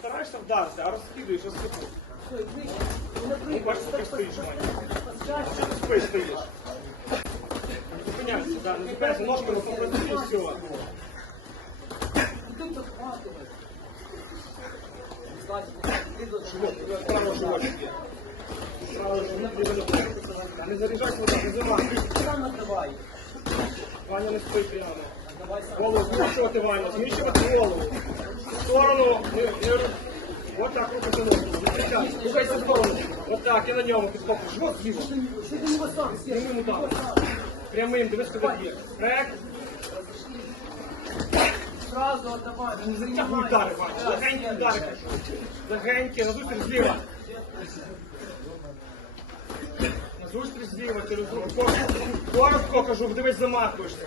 стараєшся вдарити, а розкидуєш розсипу. Ну, бачиш, ти стоїш. Що ти спиш стоїш? Не зупиняйся, да, не зупиняйся, ножками попрацюй і все. Не заряджай вода, не зимай. Ваня не спить прямо. Голову зміщувати, Ваня, зміщувати голову. Сторону. Вот так, руку. Відкричай. Рухайся в сторону. Вот так, і на ньому. Живот зліво. Прямим ударом. Прямим, дивись, куди б'є. Рек. Сразу отдавай. Затягуй удари, Ваня. Легенькі удари. Легенькі, на зустріч зліва. На зустріч зліва, через руку. Коротко, коротко кажу, дивись, замахуєшся.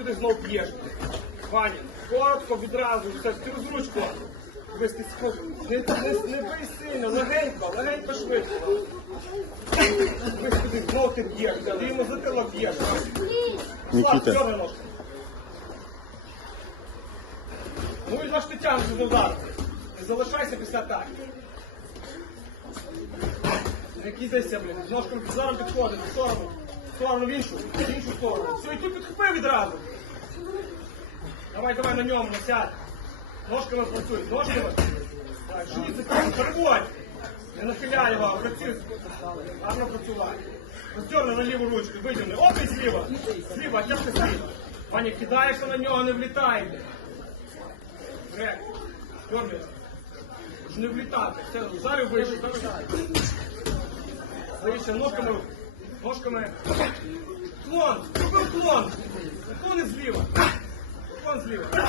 Куди знов б'єш. Ваня, коротко відразу, все, через ручку. Дивись, ти. Не, не, не бий сильно, легенько, легенько швидко. Дивись, куди знов ти б'єш, ти йому затилок б'єш. Слав, Нікіта. ножку. Ну і на що ти тягнеш за удар. Не залишайся після атаки. Не кидайся, блін. З ножками під заром підходить, в сторону. В сторону в іншу, в іншу сторону. Все, і тут підхопив відразу. Давай, давай на ньому, насядь. Ножками працюй, ножками. Так, живіть за тим, переводь. Не нахиляй його, працюй. Гарно працювай. Розтягни на ліву ручку, видягни. Оп, і зліва. Зліва, тяжко зліва. Ваня, кидаєшся на нього, не влітай. блін. Грек, дергай. Ж не влітати. Все, зараз вийшов, зараз. Вище, ножками, ножками. Клон, кругом клон. Клон і зліва. Клон зліва.